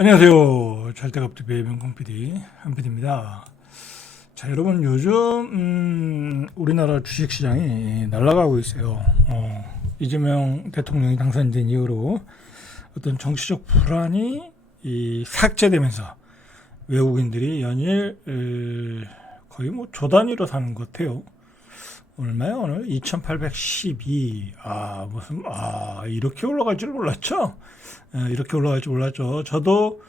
안녕하세요. 절대값TV의 명콩 PD 한PD입니다. 자, 여러분 요즘 우리나라 주식시장이 날아가고 있어요. 이재명 대통령이 당선된 이후로 어떤 정치적 불안이 삭제되면서 외국인들이 연일 거의 뭐 조 단위로 사는 것 같아요. 얼마요? 오늘 2812. 이렇게 올라갈 줄 몰랐죠? 이렇게 올라갈 줄 몰랐죠. 저도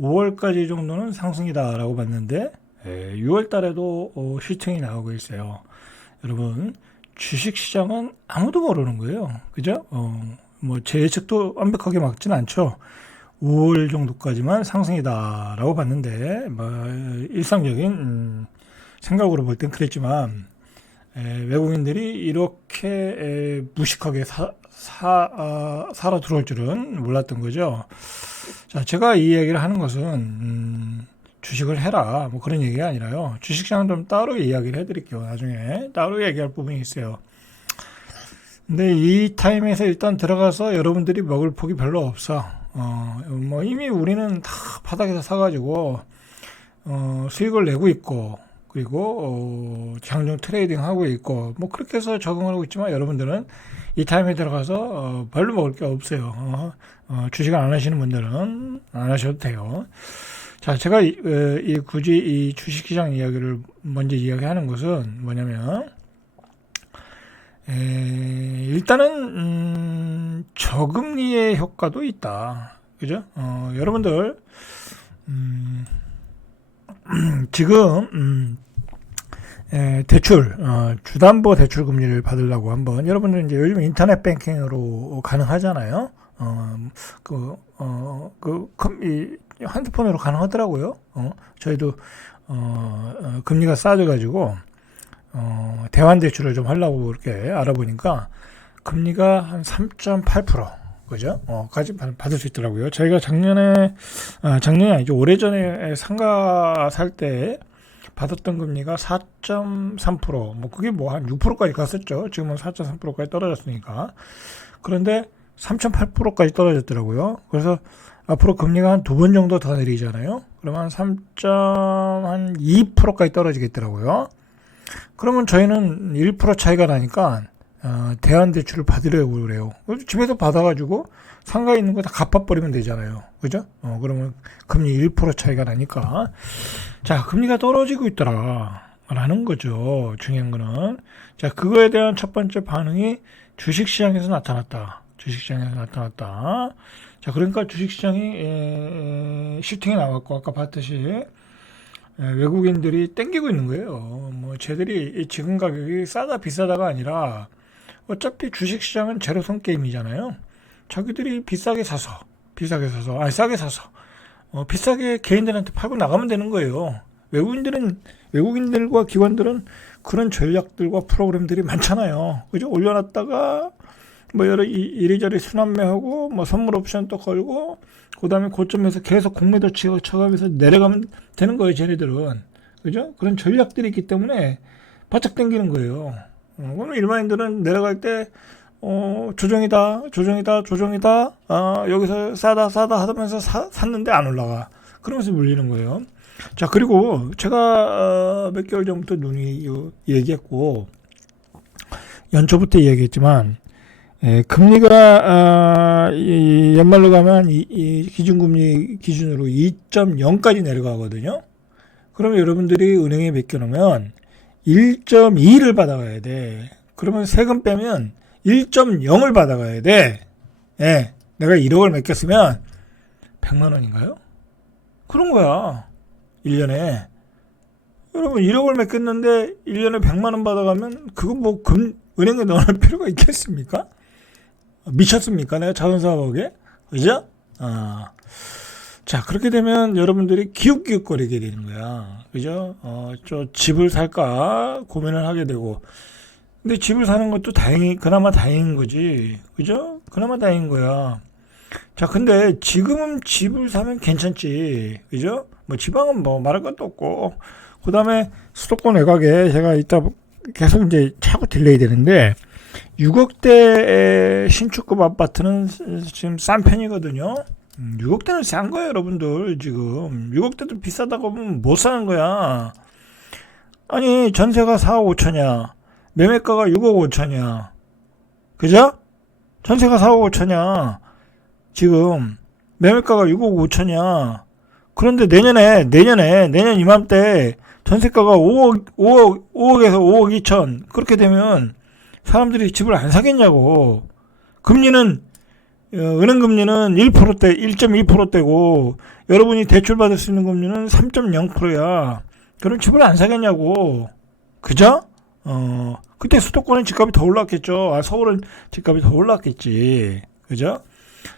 5월까지 정도는 상승이다라고 봤는데, 6월 달에도 시총이 나오고 있어요. 여러분, 주식 시장은 아무도 모르는 거예요. 그죠? 뭐, 제 예측도 완벽하게 맞진 않죠. 5월 정도까지만 상승이다라고 봤는데, 뭐, 일상적인, 생각으로 볼 땐 그랬지만, 외국인들이 이렇게 무식하게 살아 들어올 줄은 몰랐던 거죠. 자, 제가 이 얘기를 하는 것은 주식을 해라 뭐 그런 얘기가 아니라요. 주식시장은 좀 따로 이야기를 해드릴게요. 나중에 따로 얘기할 부분이 있어요. 근데 이 타임에서 일단 들어가서 여러분들이 먹을 폭이 별로 없어. 뭐 이미 우리는 다 바닥에서 사가지고 수익을 내고 있고. 그리고 장중 트레이딩 하고 있고 뭐 그렇게 해서 적응하고 있지만 여러분들은 이 타임에 들어가서 별로 먹을 게 없어요. 주식을 안 하시는 분들은 안 하셔도 돼요. 자, 제가 굳이 이 주식시장 이야기를 먼저 이야기하는 것은 뭐냐면 일단은 저금리의 효과도 있다. 그죠? 여러분들 지금 대출 주담보 대출 금리를 받으려고 한번 여러분들 이제 요즘 인터넷 뱅킹으로 가능하잖아요. 이 핸드폰으로 가능하더라고요. 저희도 금리가 싸져 가지고 대환 대출을 좀 하려고 이렇게 알아보니까 금리가 한 3.8% 그죠? 까지 받을 수 있더라고요. 저희가 작년이 아니죠. 오래전에 상가 살 때 받았던 금리가 4.3%, 뭐 그게 뭐 한 6%까지 갔었죠. 지금은 4.3%까지 떨어졌으니까. 그런데 3.8%까지 떨어졌더라고요. 그래서 앞으로 금리가 한 두 번 정도 더 내리잖아요. 그러면 3.2%까지 떨어지겠더라고요. 그러면 저희는 1% 차이가 나니까 대환대출을 받으려고 그래요. 집에서 받아가지고 상가에 있는 거 다 갚아버리면 되잖아요. 그죠? 그러면 금리 1% 차이가 나니까. 자, 금리가 떨어지고 있더라. 라는 거죠. 중요한 거는. 자, 그거에 대한 첫 번째 반응이 주식시장에서 나타났다. 주식시장에서 나타났다. 자, 그러니까 주식시장이 슈팅이 나왔고, 아까 봤듯이 외국인들이 땡기고 있는 거예요. 뭐, 쟤들이 지금 가격이 싸다 비싸다가 아니라 어차피 주식시장은 제로섬 게임이잖아요. 자기들이 싸게 사서 비싸게 개인들한테 팔고 나가면 되는 거예요. 외국인들과 기관들은 그런 전략들과 프로그램들이 많잖아요. 그죠? 올려놨다가 뭐 이리저리 순환매하고 뭐 선물 옵션 또 걸고 그다음에 고점에서 계속 공매도 쳐가면서 내려가면 되는 거예요. 쟤네들은. 그죠? 그런 전략들이 있기 때문에 바짝 당기는 거예요. 그럼 일반인들은 내려갈 때 조정이다. 여기서 싸다 하면서 샀는데 안 올라가. 그러면서 물리는 거예요. 자, 그리고 제가 몇 개월 전부터 얘기했고 연초부터 얘기했지만 금리가 연말로 가면 이 기준금리 기준으로 2.0까지 내려가거든요. 그러면 여러분들이 은행에 맡겨놓으면 1.2를 받아가야 돼. 그러면 세금 빼면 1.0을 받아가야 돼. 예, 내가 1억을 맡겼으면 100만 원인가요? 그런 거야. 1년에. 여러분 1억을 맡겼는데 1년에 100만 원 받아가면 그거 뭐 은행에 넣어놓을 필요가 있겠습니까? 미쳤습니까? 내가 자선사업하게? 그죠? 자, 그렇게 되면 여러분들이 기웃기웃거리게 되는 거야. 그죠? 저 집을 살까 고민을 하게 되고. 근데 집을 사는 것도 그나마 다행인 거지. 그죠? 그나마 다행인 거야. 자, 근데 지금은 집을 사면 괜찮지. 그죠? 뭐 지방은 뭐 말할 것도 없고. 그 다음에 수도권 외곽에 제가 이따 계속 이제 차고 딜레이 되는데, 6억대 신축급 아파트는 지금 싼 편이거든요. 6억대는 싼 거예요, 여러분들. 지금 6억대도 비싸다고 하면 못 사는 거야. 아니, 전세가 4억 5천이야. 매매가가 6억 5천이야. 그죠? 전세가 4억 5천이야. 지금 매매가가 6억 5천이야. 그런데 내년 이맘때 전세가가 5억에서 5억 2천 그렇게 되면 사람들이 집을 안 사겠냐고. 금리는 은행 금리는 1%대 1.2%대고 여러분이 대출 받을 수 있는 금리는 3.0%야. 그럼 집을 안 사겠냐고. 그죠? 그때 수도권은 집값이 더 올랐겠죠. 서울은 집값이 더 올랐겠지. 그죠?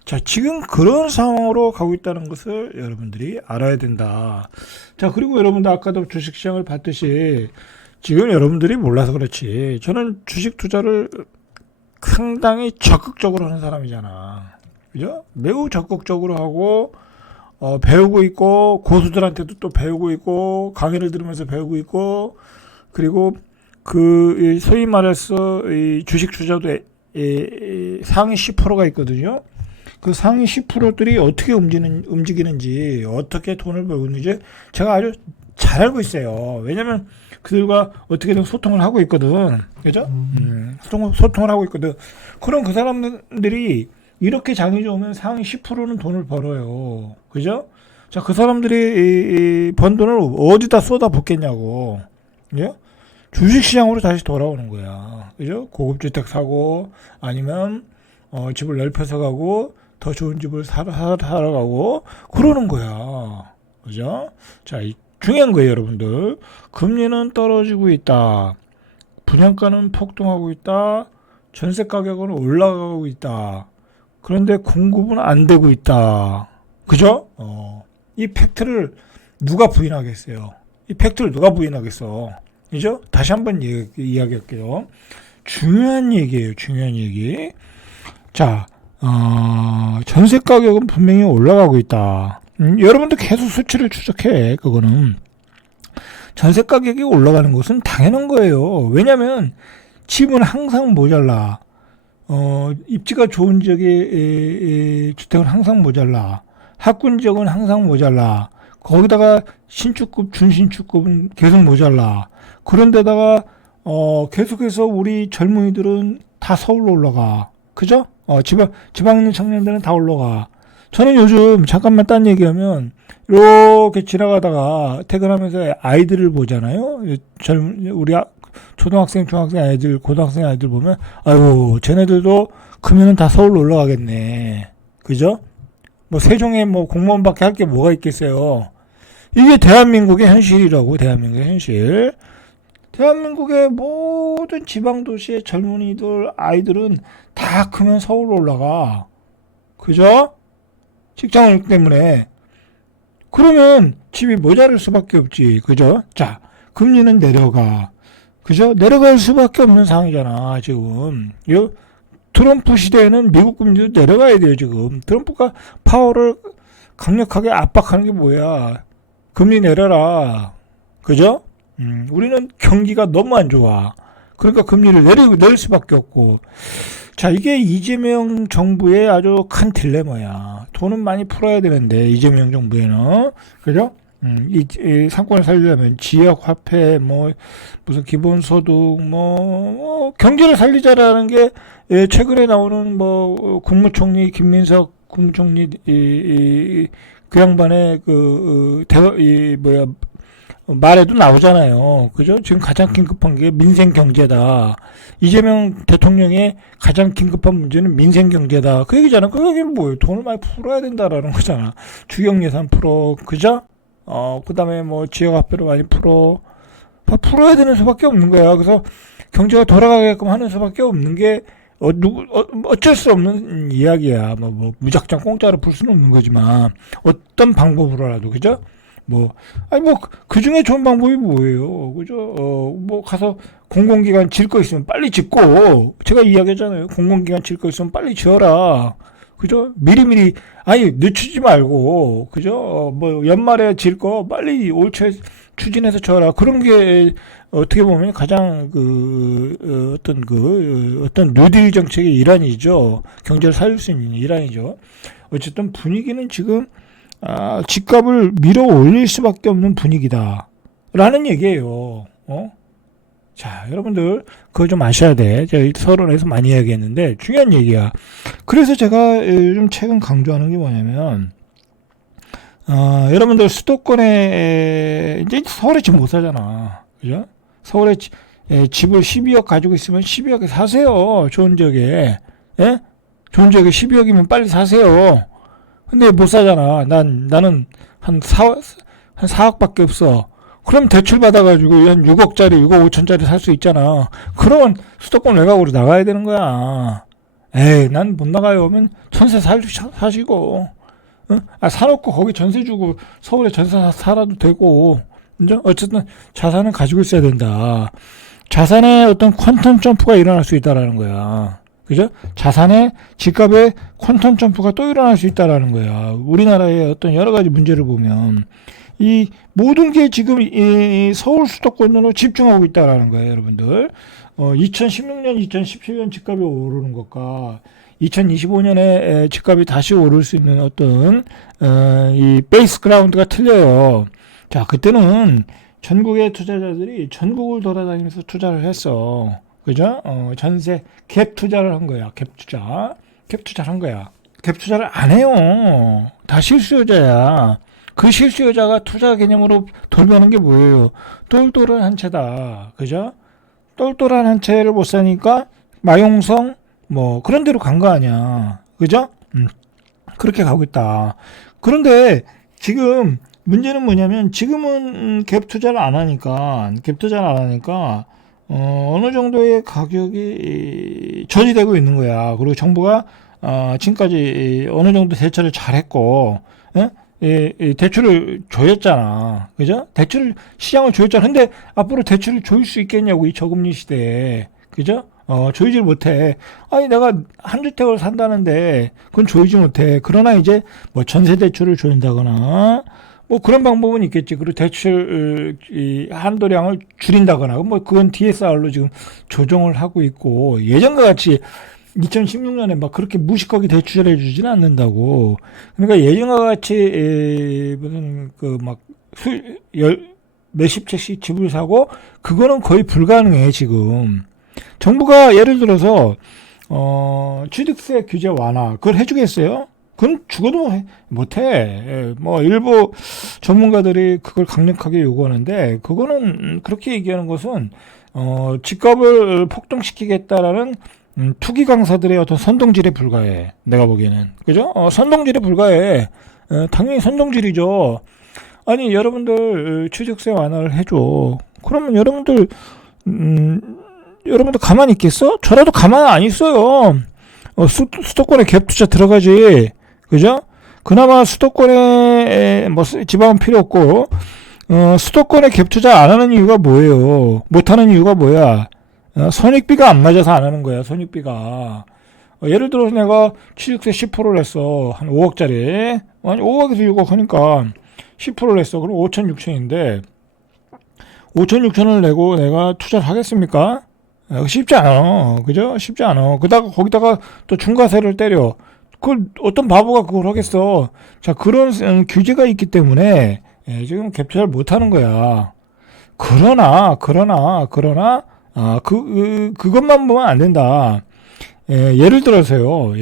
자, 지금 그런 상황으로 가고 있다는 것을 여러분들이 알아야 된다. 자, 그리고 여러분들 아까도 주식시장을 봤듯이 지금 여러분들이 몰라서 그렇지. 저는 주식 투자를 상당히 적극적으로 하는 사람이잖아. 그죠? 매우 적극적으로 하고, 배우고 있고, 고수들한테도 또 배우고 있고, 강의를 들으면서 배우고 있고, 그리고 소위 말해서 이 주식 투자도 상위 10%가 있거든요. 그 상위 10%들이 어떻게 움직이는지, 어떻게 돈을 벌고 있는지 제가 아주 잘 알고 있어요. 왜냐면 그들과 어떻게든 소통을 하고 있거든. 그죠? 소통을 하고 있거든. 그럼 그 사람들이 이렇게 장이 좋으면 상위 10%는 돈을 벌어요. 그죠? 자, 그 사람들이 번 돈을 어디다 쏟아 붓겠냐고. 그죠? 주식시장으로 다시 돌아오는 거야. 그죠? 고급 주택 사고, 아니면, 집을 넓혀서 가고, 더 좋은 집을 사러 가고, 그러는 거야. 그죠? 자, 중요한 거예요, 여러분들. 금리는 떨어지고 있다. 분양가는 폭등하고 있다. 전세 가격은 올라가고 있다. 그런데 공급은 안 되고 있다. 그죠? 이 팩트를 누가 부인하겠어요? 이 팩트를 누가 부인하겠어? 그죠? 다시 한번 이야기할게요. 중요한 얘기예요, 중요한 얘기. 자, 전세 가격은 분명히 올라가고 있다. 여러분도 계속 수치를 추적해. 그거는 전세 가격이 올라가는 것은 당연한 거예요. 왜냐하면 집은 항상 모자라. 입지가 좋은 지역의 주택은 항상 모자라. 학군 지역은 항상 모자라. 거기다가 신축급, 준신축급은 계속 모자라. 그런데다가 계속해서 우리 젊은이들은 다 서울로 올라가. 그죠? 지방 있는 청년들은 다 올라가. 저는 요즘 잠깐만 딴 얘기하면 이렇게 지나가다가 퇴근하면서 아이들을 보잖아요. 우리 초등학생, 중학생 아이들, 고등학생 아이들 보면 아유, 쟤네들도 크면은 다 서울로 올라가겠네. 그죠? 뭐 세종에 뭐 공무원밖에 할 게 뭐가 있겠어요. 이게 대한민국의 현실이라고. 대한민국의 현실. 대한민국의 모든 지방도시의 젊은이들, 아이들은 다 크면 서울로 올라가. 그죠? 직장 때문에. 그러면 집이 모자랄 수밖에 없지. 그죠? 자, 금리는 내려가. 그죠? 내려갈 수밖에 없는 상황이잖아, 지금. 트럼프 시대에는 미국 금리도 내려가야 돼요, 지금. 트럼프가 파워를 강력하게 압박하는 게 뭐야? 금리 내려라. 그죠? 우리는 경기가 너무 안 좋아. 그러니까 금리를 내릴 수밖에 없고. 자, 이게 이재명 정부의 아주 큰 딜레마야. 돈은 많이 풀어야 되는데, 이재명 정부에는. 그죠? 이 상권을 살리려면 지역 화폐, 무슨 기본소득, 경제를 살리자라는 게, 최근에 나오는 국무총리, 김민석 국무총리, 그 양반의 말에도 나오잖아요. 그죠? 지금 가장 긴급한 게 민생 경제다. 이재명 대통령의 가장 긴급한 문제는 민생 경제다. 그 얘기잖아. 그 얘기는 뭐예요? 돈을 많이 풀어야 된다라는 거잖아. 주경 예산 풀어. 그죠? 그 다음에 지역 화폐를 많이 풀어야 되는 수밖에 없는 거야. 그래서 경제가 돌아가게끔 하는 수밖에 없는 게, 어쩔 수 없는 이야기야. 무작정 공짜로 풀 수는 없는 거지만, 어떤 방법으로라도, 그죠? 그 중에 좋은 방법이 뭐예요? 그죠? 가서 공공기관 질 거 있으면 빨리 짓고, 제가 이야기했잖아요. 공공기관 질 거 있으면 빨리 지어라. 그죠? 미리미리, 늦추지 말고, 그죠? 연말에 질 거 빨리 올초에 추진해서 지어라. 그런 게, 어떻게 보면 가장 어떤 뉴딜 정책의 일환이죠. 경제를 살릴 수 있는 일환이죠. 어쨌든 분위기는 지금 집값을 밀어 올릴 수밖에 없는 분위기다 라는 얘기예요. 자, 여러분들 그거 좀 아셔야 돼. 제가 서론에서 많이 이야기했는데 중요한 얘기야. 그래서 제가 요즘 최근 강조하는 게 뭐냐면 여러분들 수도권에 이제 서울에 집 못 사잖아. 그죠? 서울에 집을 12억 가지고 있으면 12억에 사세요. 좋은 지역에. 예? 좋은 지역에 12억이면 빨리 사세요. 근데 못 사잖아. 나는 한 4억밖에 없어. 그럼 대출 받아가지고 한 6억짜리, 6억 5천짜리 살 수 있잖아. 그러면 수도권 외곽으로 나가야 되는 거야. 에이, 난 못 나가요. 하면 전세 사시고. 사놓고 거기 전세 주고 서울에 전세 살아도 되고. 그죠? 어쨌든 자산은 가지고 있어야 된다. 자산의 어떤 퀀텀 점프가 일어날 수 있다라는 거야. 그죠? 자산의 집값의 퀀텀 점프가 또 일어날 수 있다라는 거야. 우리나라의 어떤 여러 가지 문제를 보면 이 모든 게 지금 이 서울 수도권으로 집중하고 있다라는 거예요, 여러분들. 2016년, 2017년 집값이 오르는 것과 2025년에 집값이 다시 오를 수 있는 어떤 이 베이스 그라운드가 틀려요. 자, 그때는 전국의 투자자들이 전국을 돌아다니면서 투자를 했어. 그죠? 전세 갭 투자를 한 거야. 갭 투자. 갭 투자를 한 거야. 갭 투자를 안 해요. 다 실수요자야. 그 실수요자가 투자 개념으로 돌보는 게 뭐예요? 똘똘한 한 채다. 그죠? 똘똘한 한 채를 못 사니까 마용성 뭐 그런 데로 간 거 아니야. 그죠? 그렇게 가고 있다. 그런데 지금 문제는 뭐냐면 지금은 갭 투자를 안 하니까 어느 정도의 가격이 저지되고 있는 거야. 그리고 정부가 지금까지 어느 정도 대처를 잘했고, 대출을 조였잖아. 그죠? 시장을 조였잖아. 근데 앞으로 대출을 조일 수 있겠냐고, 이 저금리 시대에. 그죠? 조이질 못해. 아니, 내가 한 주택을 산다는데, 그건 조이지 못해. 그러나 이제, 뭐, 전세 대출을 조인다거나, 뭐, 그런 방법은 있겠지. 그리고 대출, 한도량을 줄인다거나, 뭐, 그건 DSR로 지금 조정을 하고 있고, 예전과 같이 2016년에 막 그렇게 무시거리 대출을 해주지는 않는다고. 그러니까 예전과 같이, 무슨, 몇십 채씩 집을 사고, 그거는 거의 불가능해, 지금. 정부가 예를 들어서 취득세 규제 완화 그걸 해주겠어요? 그건 죽어도 못해. 뭐 일부 전문가들이 그걸 강력하게 요구하는데 그거는 그렇게 얘기하는 것은 집값을 폭등시키겠다라는 투기 강사들의 어떤 선동질에 불과해. 내가 보기에는 그죠? 선동질에 불과해. 당연히 선동질이죠. 아니 여러분들 취득세 완화를 해줘. 그러면 여러분들 가만히 있겠어? 저라도 가만히 안 있어요. 수도권에 갭 투자 들어가지. 그죠? 그나마 수도권에, 지방은 필요 없고, 수도권에 갭 투자 안 하는 이유가 뭐예요? 못 하는 이유가 뭐야? 손익비가 안 맞아서 안 하는 거야, 손익비가. 예를 들어서 내가 취득세 10%를 했어. 한 5억짜리. 아니, 5억에서 6억 하니까 10%를 했어. 그럼 5천, 6천인데, 5천, 6천을 내고 내가 투자를 하겠습니까? 쉽지 않아. 그죠? 쉽지 않아. 거기다가 또 중과세를 때려. 그걸 어떤 바보가 그걸 하겠어. 자, 그런 규제가 있기 때문에 지금 갭 투자를 못 하는 거야. 그러나, 그것만 보면 안 된다. 예를 들어서,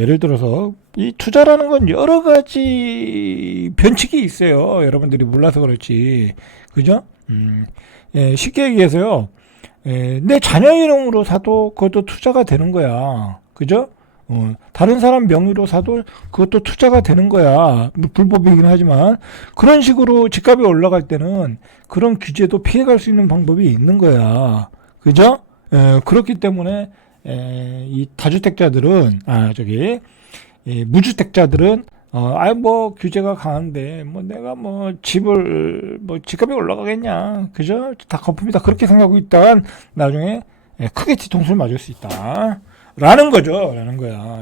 이 투자라는 건 여러 가지 변칙이 있어요. 여러분들이 몰라서 그렇지. 그죠? 쉽게 얘기해서요. 내 자녀 이름으로 사도 그것도 투자가 되는 거야. 그죠? 다른 사람 명의로 사도 그것도 투자가 되는 거야. 불법이긴 하지만. 그런 식으로 집값이 올라갈 때는 그런 규제도 피해갈 수 있는 방법이 있는 거야. 그죠? 그렇기 때문에, 이 다주택자들은, 무주택자들은 규제가 강한데, 내가 집값이 올라가겠냐. 그죠? 다 거품이다. 그렇게 생각하고 있다간, 나중에, 크게 뒤통수를 맞을 수 있다. 라는 거야,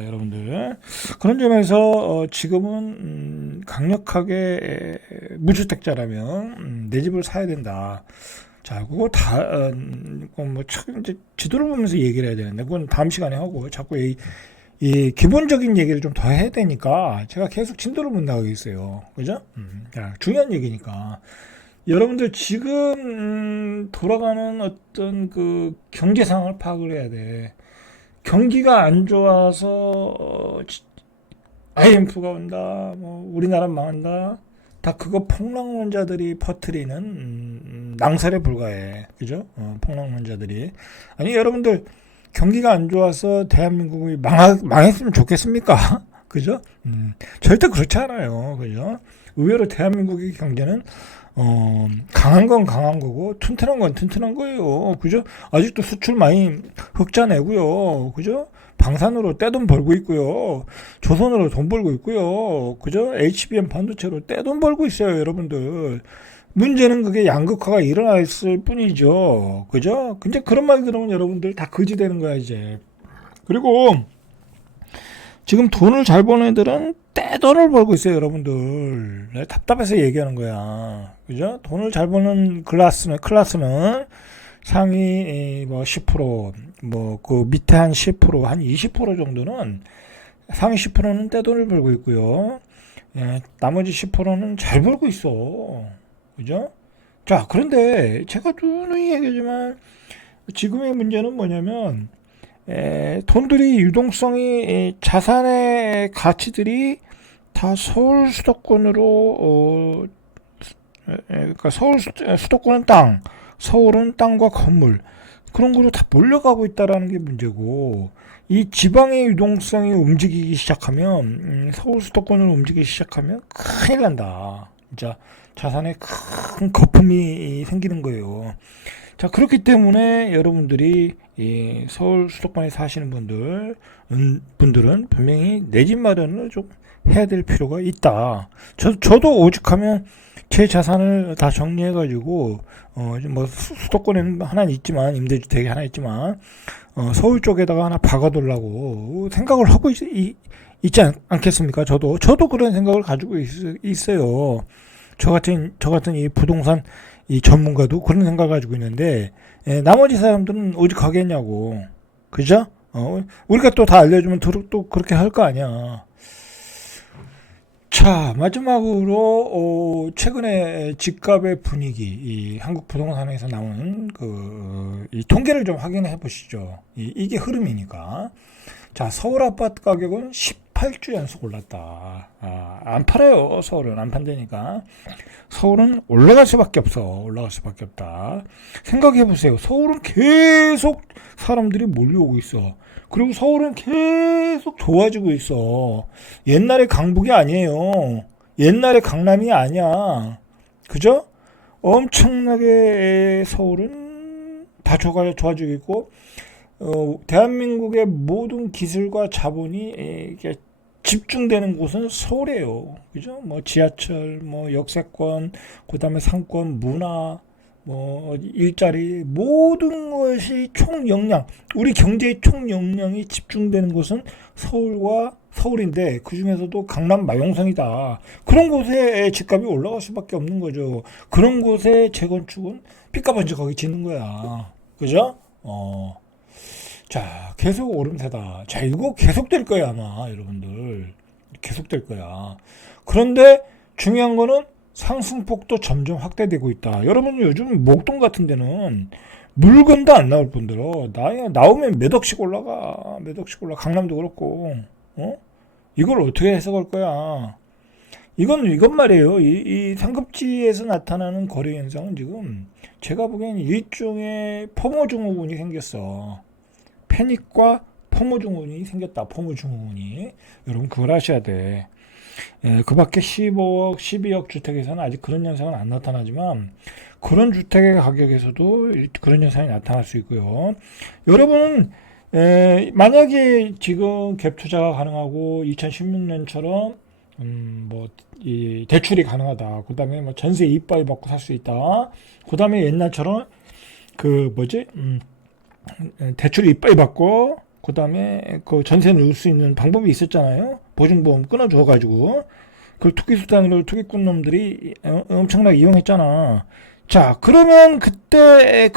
여러분들. 그런 점에서, 지금은, 강력하게, 무주택자라면, 내 집을 사야 된다. 자, 그거 이제 지도를 보면서 얘기를 해야 되는데, 그건 다음 시간에 하고, 자꾸 이 기본적인 얘기를 좀 더 해야 되니까 제가 계속 진도를 못 나가고 있어요. 그죠? 자, 중요한 얘기니까. 여러분들 지금 돌아가는 어떤 그 경제 상황을 파악을 해야 돼. 경기가 안 좋아서 IMF가 온다, 뭐 우리나라 망한다. 다 그거 폭락론자들이 퍼뜨리는 낭설에 불과해. 그죠? 폭락론자들이. 아니 여러분들 경기가 안 좋아서 대한민국이 망했으면 좋겠습니까? 그죠? 절대 그렇지 않아요. 그죠? 의외로 대한민국의 경제는 강한 건 강한 거고 튼튼한 건 튼튼한 거예요. 그죠? 아직도 수출 많이 흑자 내고요. 그죠? 방산으로 떼돈 벌고 있고요. 조선으로 돈 벌고 있고요. 그죠? HBM 반도체로 떼돈 벌고 있어요, 여러분들. 문제는 그게 양극화가 일어났을 뿐이죠. 그죠? 근데 그런 말 들으면 여러분들 다 거지 되는 거야, 이제. 그리고 지금 돈을 잘 버는 애들은 떼돈을 벌고 있어요, 여러분들. 내가 답답해서 얘기하는 거야. 그죠? 돈을 잘 버는 클래스는 상위 뭐 10%, 뭐 그 밑에 한 10%, 한 20% 정도는 상위 10%는 떼돈을 벌고 있고요. 예, 나머지 10%는 잘 벌고 있어. 그죠? 자, 그런데 제가 누누이 얘기하지만 지금의 문제는 뭐냐면 돈들이 유동성이 자산의 가치들이 다 서울 수도권으로 그러니까 서울 수도권은 땅, 서울은 땅과 건물 그런 거로 다 몰려가고 있다라는 게 문제고 이 지방의 유동성이 움직이기 시작하면 서울 수도권을 움직이기 시작하면 큰일 난다. 진짜 자산에 큰 거품이 생기는 거예요. 자, 그렇기 때문에 여러분들이 이 서울 수도권에 사시는 분들은 분명히 내 집 마련을 좀 해야 될 필요가 있다. 저도 오죽하면 제 자산을 다 정리해가지고 뭐 수도권에는 하나 있지만 임대주택이 하나 있지만 서울 쪽에다가 하나 박아두려고 생각을 하고 있지 않겠습니까? 저도 그런 생각을 가지고 있어요. 저 같은 이 부동산 이 전문가도 그런 생각을 가지고 있는데 나머지 사람들은 오직 하겠냐고. 그죠? 우리가 또 다 알려주면 또 그렇게 할 거 아니야. 자, 마지막으로 최근에 집값의 분위기, 이 한국 부동산에서 나오는 이 통계를 좀 확인해 보시죠. 이게 흐름이니까. 자, 서울 아파트 가격은 18주 연속 올랐다. 안 팔아요. 서울은 안 판다니까. 서울은 올라갈 수밖에 없다. 생각해 보세요. 서울은 계속 사람들이 몰려오고 있어. 그리고 서울은 계속 좋아지고 있어. 옛날에 강북이 아니에요. 옛날에 강남이 아니야. 그죠? 엄청나게 서울은 다 좋아지고 있고, 대한민국의 모든 기술과 자본이 집중되는 곳은 서울이에요. 그죠? 뭐 지하철, 뭐 역세권, 그다음에 상권, 문화, 뭐 일자리 모든 것이 총역량, 우리 경제의 총역량이 집중되는 곳은 서울인데 그 중에서도 강남 마용성이다. 그런 곳에 집값이 올라갈 수밖에 없는 거죠. 그런 곳에 재건축은 삐까번쩍하게 짓는 거야. 그죠? 자, 계속 오름세다. 자, 이거 계속될 거야, 아마, 여러분들. 계속될 거야. 그런데 중요한 거는 상승폭도 점점 확대되고 있다. 여러분, 요즘 목동 같은 데는 물건도 안 나올 뿐더러, 나오면 몇 억씩 올라가. 강남도 그렇고, 이걸 어떻게 해석할 거야? 이건 말이에요. 이 상급지에서 나타나는 거래 현상은 지금 제가 보기엔 일종의 포모 증후군이 생겼어. 패닉과 포모 증후군이 생겼다. 포모 증후군이. 여러분 그걸 아셔야 돼. 그 밖에 15억, 12억 주택에서는 아직 그런 현상은 안 나타나지만 그런 주택의 가격에서도 그런 현상이 나타날 수 있고요. 여러분은 만약에 지금 갭 투자가 가능하고 2016년처럼 이 대출이 가능하다. 그 다음에 뭐 전세 이빠이 받고 살 수 있다. 그 다음에 옛날처럼 대출 이빠이 받고 그 다음에 그 전세 넣을 수 있는 방법이 있었잖아요. 보증보험 끊어줘가지고 그 투기수단으로 투기꾼 놈들이 엄청나게 이용했잖아. 자, 그러면 그때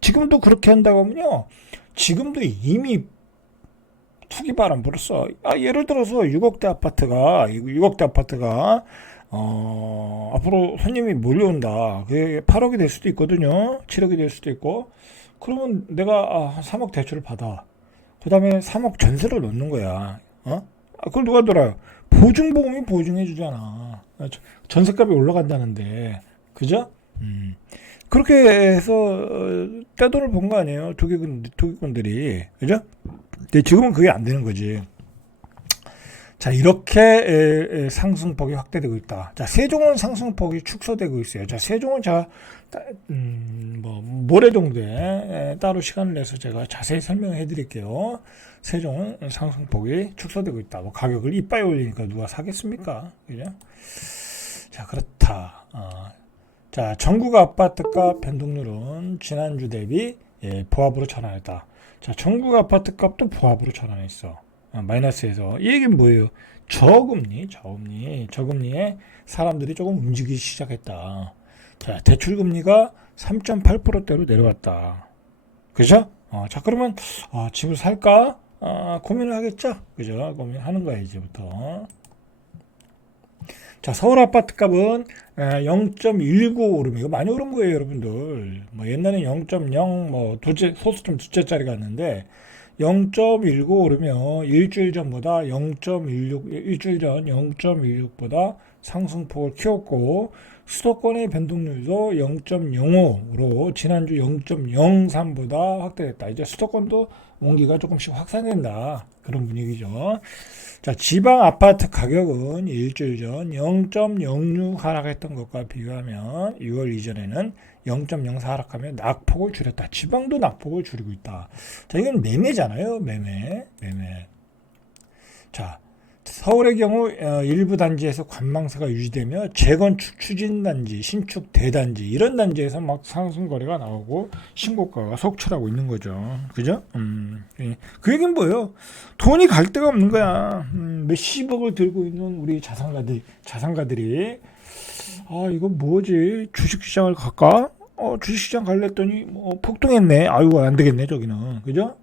지금도 그렇게 한다고 하면요. 지금도 이미 투기 바람 불었어. 예를 들어서 6억대 아파트가, 6억대 아파트가, 앞으로 손님이 몰려온다. 그게 8억이 될 수도 있거든요. 7억이 될 수도 있고. 그러면 내가 한 3억 대출을 받아. 그 다음에 3억 전세를 넣는 거야. 그걸 누가 들어요? 보증보험이 보증해주잖아. 전세값이 올라간다는데. 그죠? 그렇게 해서 떼돈을 본 거 아니에요. 투기꾼들이. 그죠? 근데 지금은 그게 안 되는 거지. 자, 이렇게 상승폭이 확대되고 있다. 자, 세종은 상승폭이 축소되고 있어요. 자, 세종은 제가 모레 정도에 따로 시간을 내서 제가 자세히 설명해 드릴게요. 세종은 상승폭이 축소되고 있다. 뭐 가격을 이빠이 올리니까 누가 사겠습니까? 그죠? 자, 그렇다. 자, 전국 아파트값 변동률은 지난주 대비 보합으로 전환했다. 자, 전국 아파트 값도 보합으로 전환했어. 마이너스에서. 이 얘기는 뭐예요? 저금리에 사람들이 조금 움직이기 시작했다. 자, 대출금리가 3.8%대로 내려갔다. 그죠? 자, 그러면 집을 살까? 고민을 하겠죠? 그죠? 고민하는 거야, 이제부터. 자, 서울 아파트 값은 0.19 오르면, 이거 많이 오른 거예요, 여러분들. 뭐 옛날엔 0.0, 소수점 두째짜리 갔는데, 0.19 오르면 일주일 전보다 0.16, 일주일 전 0.16보다 상승폭을 키웠고, 수도권의 변동률도 0.05로 지난주 0.03보다 확대됐다. 이제 수도권도 온기가 조금씩 확산된다. 그런 분위기죠. 자, 지방 아파트 가격은 일주일 전 0.06 하락했던 것과 비교하면 6월 이전에는 0.04 하락하며 낙폭을 줄였다. 지방도 낙폭을 줄이고 있다. 자, 이건 매매잖아요. 매매. 자, 서울의 경우 일부 단지에서 관망세가 유지되며 재건축 추진단지, 신축 대단지 이런 단지에서 막 상승 거래가 나오고 신고가가 속출하고 있는 거죠. 그죠? 그 얘기는 뭐예요? 돈이 갈 데가 없는 거야. 몇십억을 들고 있는 우리 자산가들이 이거 뭐지? 주식시장을 갈까? 주식시장 갈랬더니 폭등했네. 아이고 안 되겠네 저기는. 그죠?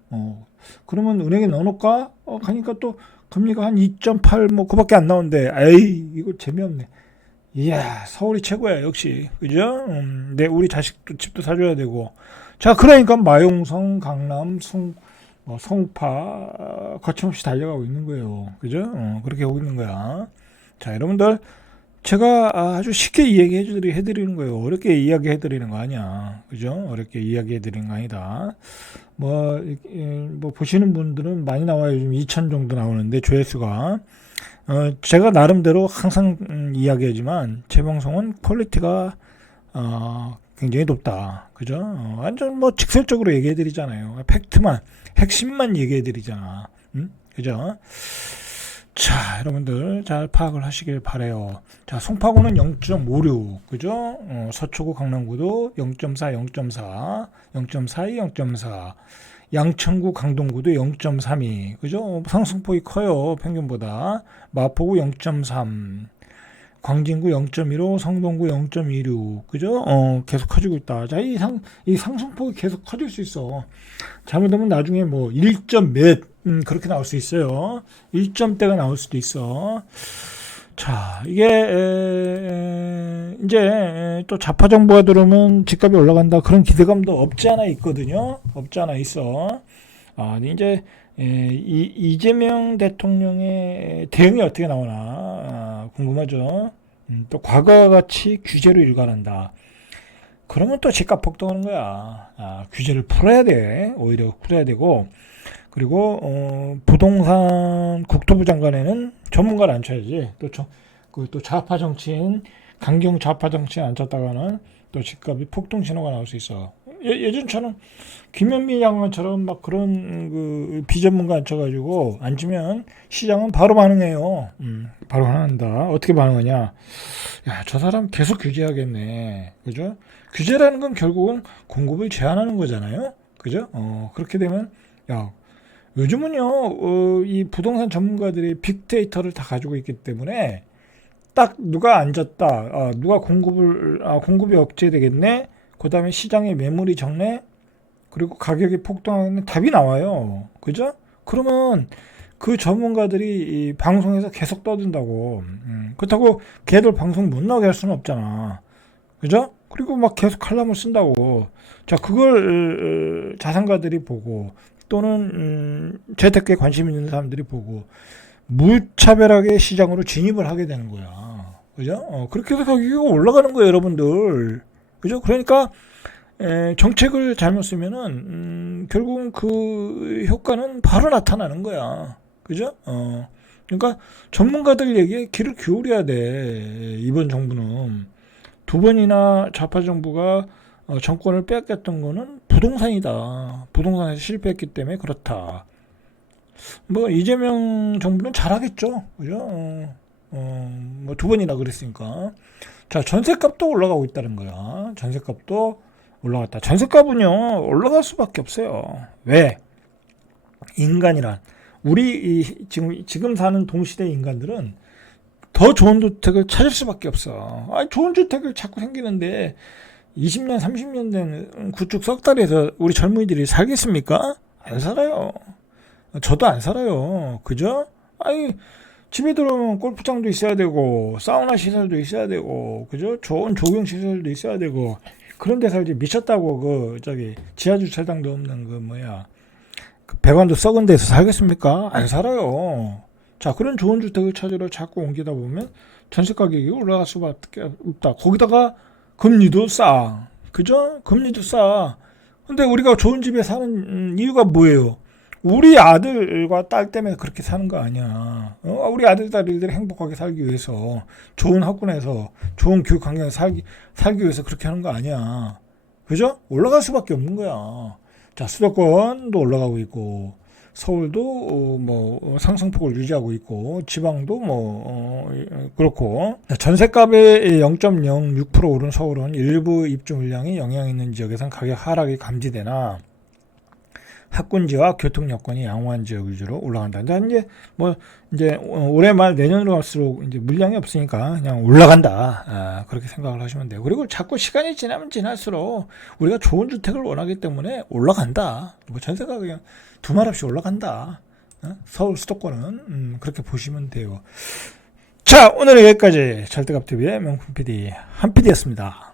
그러면 은행에 넣어놓을까? 가니까 또 금리가 한 2.8 그밖에 안 나오는데 에이 이거 재미없네. 이야 서울이 최고야 역시. 그죠? 네, 우리 자식도 집도 사줘야 되고. 자, 그러니까 마용성, 강남, 성파 거침없이 달려가고 있는 거예요. 그죠? 그렇게 오고 있는 거야. 자, 여러분들 제가 아주 쉽게 이야기해드리는 거예요. 어렵게 이야기해드리는 거 아니야. 그죠? 어렵게 이야기해드리는 거 아니다. 뭐 보시는 분들은 많이 나와요. 요즘 2천 정도 나오는데 조회수가. 제가 나름대로 항상 이야기하지만 제 방송은 퀄리티가 굉장히 높다. 그죠? 완전 직설적으로 얘기해드리잖아요. 팩트만, 핵심만 얘기해드리잖아. 그죠? 자, 여러분들 잘 파악을 하시길 바래요. 자, 송파구는 0.56, 그죠? 서초구 강남구도 0.4, 0.4, 0.42, 0.4. 양천구 강동구도 0.32, 그죠? 상승폭이 커요, 평균보다. 마포구 0.3, 광진구 0.15, 성동구 0.26, 그죠? 계속 커지고 있다. 자, 이 상승폭이 계속 커질 수 있어. 잘못하면 나중에 1점 몇, 그렇게 나올 수 있어요. 1점대가 나올 수도 있어. 자, 이게 이제 또 좌파 정부가 들어오면 집값이 올라간다. 그런 기대감도 없지 않아 있거든요. 없지 않아 있어. 이제 이재명 대통령의 대응이 어떻게 나오나 궁금하죠. 또 과거와 같이 규제로 일관한다. 그러면 또 집값 폭등하는 거야. 규제를 풀어야 돼. 오히려 풀어야 되고. 그리고 부동산 국토부 장관에는 전문가를 앉혀야지. 또 좌파 정치인, 강경 좌파 정치인 앉혔다가는 또 집값이 폭등 신호가 나올 수 있어. 예전처럼 김현미 장관처럼 막 그런 그 비전문가 앉혀가지고 앉으면 시장은 바로 반응해요. 바로 반응한다. 어떻게 반응하냐? 야, 저 사람 계속 규제하겠네. 그죠? 규제라는 건 결국은 공급을 제한하는 거잖아요. 그죠? 그렇게 되면 요즘은요, 이 부동산 전문가들이 빅데이터를 다 가지고 있기 때문에 딱 누가 앉았다, 누가 공급이 억제되겠네, 그 다음에 시장에 매물이 적네, 그리고 가격이 폭등하겠네, 답이 나와요. 그죠? 그러면 그 전문가들이 이 방송에서 계속 떠든다고. 그렇다고 걔들 방송 못 나오게 할 수는 없잖아. 그죠? 그리고 막 계속 칼럼을 쓴다고. 자, 그걸 자산가들이 보고 또는 재테크에 관심 있는 사람들이 보고 무차별하게 시장으로 진입을 하게 되는 거야. 그죠? 그렇게 해서 가격이 올라가는 거예요, 여러분들. 그죠? 그러니까 정책을 잘못 쓰면은 결국은 그 효과는 바로 나타나는 거야. 그죠? 그러니까 전문가들 얘기에 귀를 기울여야 돼. 이번 정부는 두 번이나 좌파 정부가 정권을 뺏겼던 거는 부동산이다. 부동산에서 실패했기 때문에 그렇다. 뭐 이재명 정부는 잘하겠죠. 그죠? 뭐 두 번이나 그랬으니까. 자, 전셋값도 올라가고 있다는 거야. 전셋값도 올라갔다. 전셋값은요 올라갈 수밖에 없어요. 왜? 인간이란 우리 지금 사는 동시대 인간들은 더 좋은 주택을 찾을 수밖에 없어. 좋은 주택을 자꾸 생기는데 20년, 30년 된 구축 석 달에서 우리 젊은이들이 살겠습니까? 안 살아요. 저도 안 살아요. 그죠? 집에 들어오면 골프장도 있어야 되고, 사우나 시설도 있어야 되고, 그죠? 좋은 조경 시설도 있어야 되고, 그런 데 살지 미쳤다고, 지하 주차장도 없는 배관도 썩은 데서 살겠습니까? 안 살아요. 자, 그런 좋은 주택을 찾으러 자꾸 옮기다 보면 전세 가격이 올라갈 수밖에 없다. 거기다가 금리도 싸. 그죠? 금리도 싸. 근데 우리가 좋은 집에 사는 이유가 뭐예요? 우리 아들과 딸 때문에 그렇게 사는 거 아니야. 우리 아들, 딸들이 행복하게 살기 위해서, 좋은 학군에서, 좋은 교육 환경에서 살기 위해서 그렇게 하는 거 아니야. 그죠? 올라갈 수밖에 없는 거야. 자, 수도권도 올라가고 있고, 서울도 상승폭을 유지하고 있고, 지방도 그렇고. 전셋값의 0.06% 오른 서울은 일부 입주 물량이 영향 있는 지역에선 가격 하락이 감지되나 학군지와 교통 여건이 양호한 지역 위주로 올라간다. 이제 올해 말 내년으로 갈수록 이제 물량이 없으니까 그냥 올라간다. 그렇게 생각을 하시면 돼요. 그리고 자꾸 시간이 지나면 지날수록 우리가 좋은 주택을 원하기 때문에 올라간다. 전세가 그냥 두말 없이 올라간다. 서울 수도권은 그렇게 보시면 돼요. 자, 오늘은 여기까지 절대값TV의 명품 PD 한 PD였습니다.